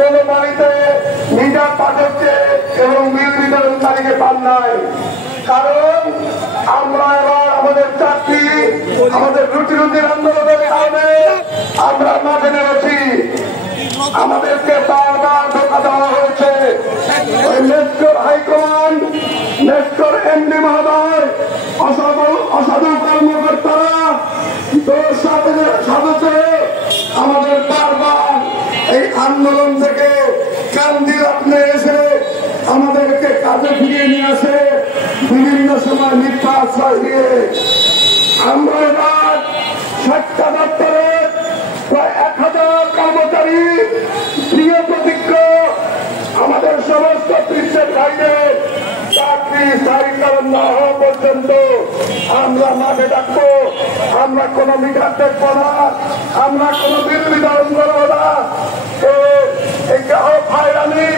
বাড়িতে মিটার পাঠাচ্ছে এবং বিল বিতরণকারীকে পান নাই। কারণ আমরা এবার আমাদের চাকরি, আমাদের রুটির আন্দোলনের কারণে আমরা মাঠে নেমেছি। আমাদেরকে বারবার ধোঁকা দেওয়া হয়েছে। ওই নেস্কর হাইকমান্ড, নেস্কর এমডি মহোদয়, অসাধু কর্মকর্তারা সাধুতে আমাদের বারবার এই আন্দোলন থেকে কান্দি আপনি এসে আমাদেরকে কাজে ফিরিয়ে নিয়ে আসে বিভিন্ন সময় মিথ্যা আশ্রয় দিয়ে। আমরা এবার শিক্ষা দপ্তরের প্রায় 1000 কর্মচারী প্রিয় প্রতিজ্ঞ আমাদের সমস্ত পৃষ্ঠের বাইরে চাকরি স্থায়ীকরণ না হওয়া পর্যন্ত আমরা মাঠে থাকবো। আমরা কোন মিটার দেখবো না, আমরা কোন বিল বিতরণ করবো না। এই গ্রাহক হয়রানি